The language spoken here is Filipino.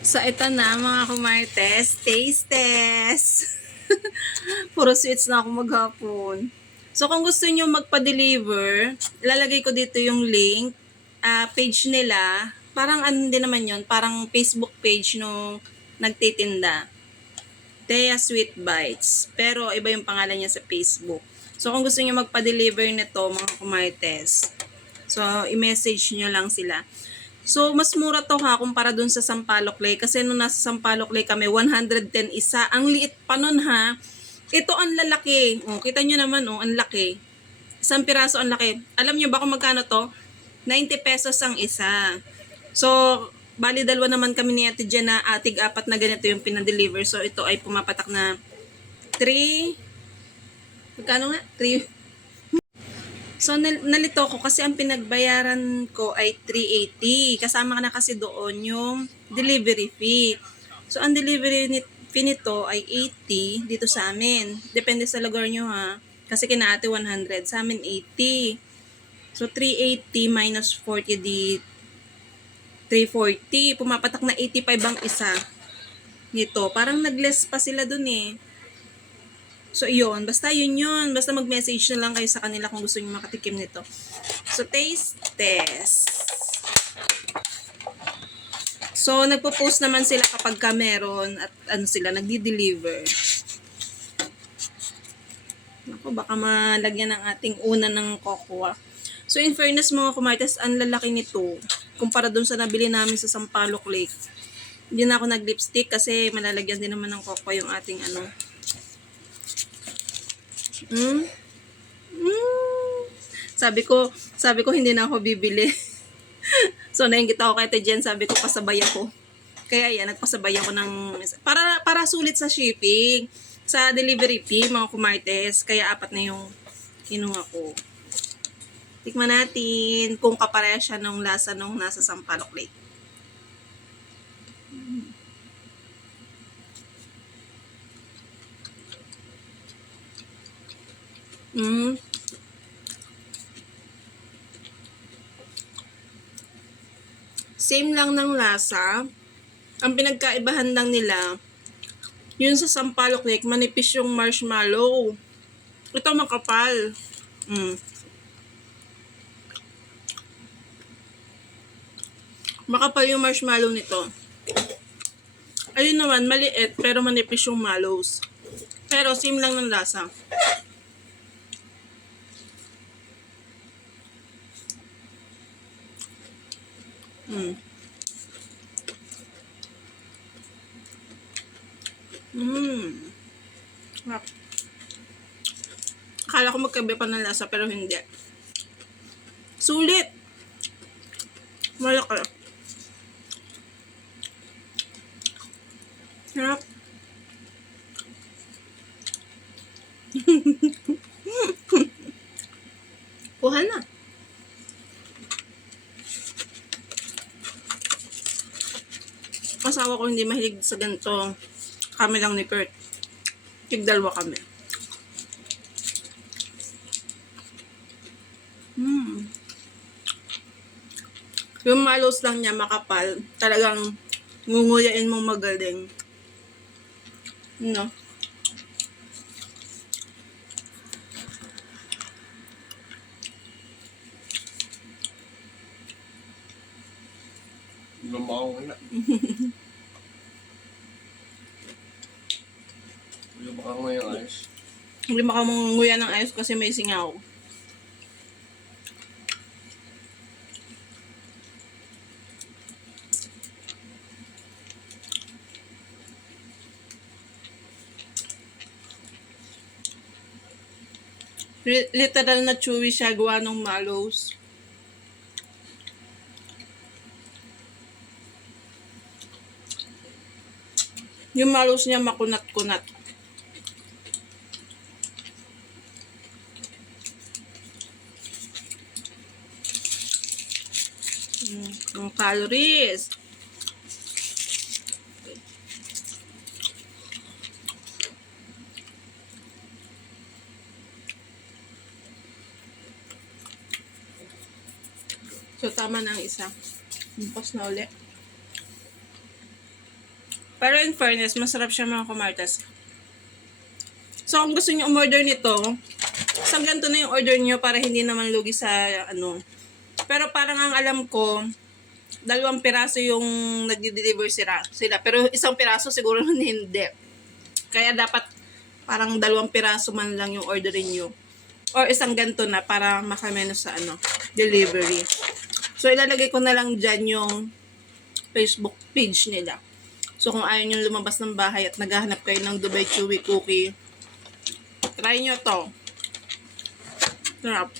So, ito na mga kumartes, taste test. Puro sweets na ako maghapon. So, kung gusto nyo magpa-deliver, ilalagay ko dito yung link, page nila. Parang ano din naman yun, parang Facebook page nung nagtitinda. Thea Sweet Bites. Pero iba yung pangalan niya sa Facebook. So, kung gusto nyo magpa-deliver nito mga kumartes, so, i-message nyo lang sila. So, mas mura to ha kumpara dun sa Sampaloc Lake. Kasi nung nasa Sampaloc Lake kami, 110 isa. Ang liit pa nun ha. Ito ang lalaki. Oh, kita nyo naman, oh, ang laki. Isang piraso ang laki. Alam nyo ba kung magkano to? 90 pesos ang isa. So, bali dalawa naman kami ni Ate Jen na atig-apat na ganito yung pinadeliver. So, ito ay pumapatak na 3... Magkano nga? 3... So, nalito ko kasi ang pinagbayaran ko ay 380. Kasama na kasi doon yung delivery fee. So, ang delivery fee nito ay 80 dito sa amin. Depende sa lugar nyo ha. Kasi kina ate 100. Sa amin 80. So, 380 minus 40 di 340. Pumapatak na 85 ang isa nito. Parang nag-less pa sila dun eh. So, yun. Basta yun. Basta mag-message na lang kayo sa kanila kung gusto nyo makatikim nito. So, taste test. So, nagpo-post naman sila kapag ka meron at ano sila, nagdi-deliver. Ako, baka malagyan ng ating una ng cocoa. So, in fairness mga kumartes, ang lalaki nito. Kumpara dun sa nabili namin sa Sampaloc Lake. Hindi na ako nag-lipstick kasi malalagyan din naman ng cocoa yung ating ano. Sabi ko hindi na ako bibili. So nainggit ako kay Ate Jen, sabi ko pasabay ako. Kaya yan, nagpasabay ako ng para sulit sa shipping, sa delivery fee mga kumartes, kaya 4 na yung kinuha ko. Tikman natin kung kapareha siya nung lasa nung nasa Sampaloc Lake. Same lang ng lasa. Ang pinagkaibahan lang nila, yun sa Sampaloc Lake, manipis yung marshmallow. Ito makapal. Makapal yung marshmallow nito. Ayun naman, maliit pero manipis yung mallows. Pero same lang ng lasa. Akala ko magkabi pa ng lasa pero hindi. Sulit! Malaki. Sarap. Kuha na. Asawa ko hindi mahilig sa ganito. Kami lang ni Kurt. Tigdalwa kami. Yung mallows lang niya makapal. Talagang ngunguyain mong magaling. No? Lumaw na. Lumaw nga yung ayos. Hindi makamunguya ng ayos kasi may singaw. Literal na chewy siya gawa ng mallows. Yung mallows niya makunat-kunat. Yung calories. So, tama na ang isa. Bukas na ulit. Pero in fairness, masarap siya mga kumartas. So, kung gusto niyo umorder nito, isang ganito na yung order niyo para hindi naman lugi sa ano. Pero parang ang alam ko, 2 piraso yung nagde-deliver sila. Pero isang piraso siguro hindi. Kaya dapat parang 2 piraso man lang yung orderin nyo. Or isang ganito na para makamenos sa ano, delivery. So, ilalagay ko na lang dyan yung Facebook page nila. So, kung ayaw nyo lumabas ng bahay at naghahanap kayo ng Dubai Chewy Cookie, try nyo to. Sarap.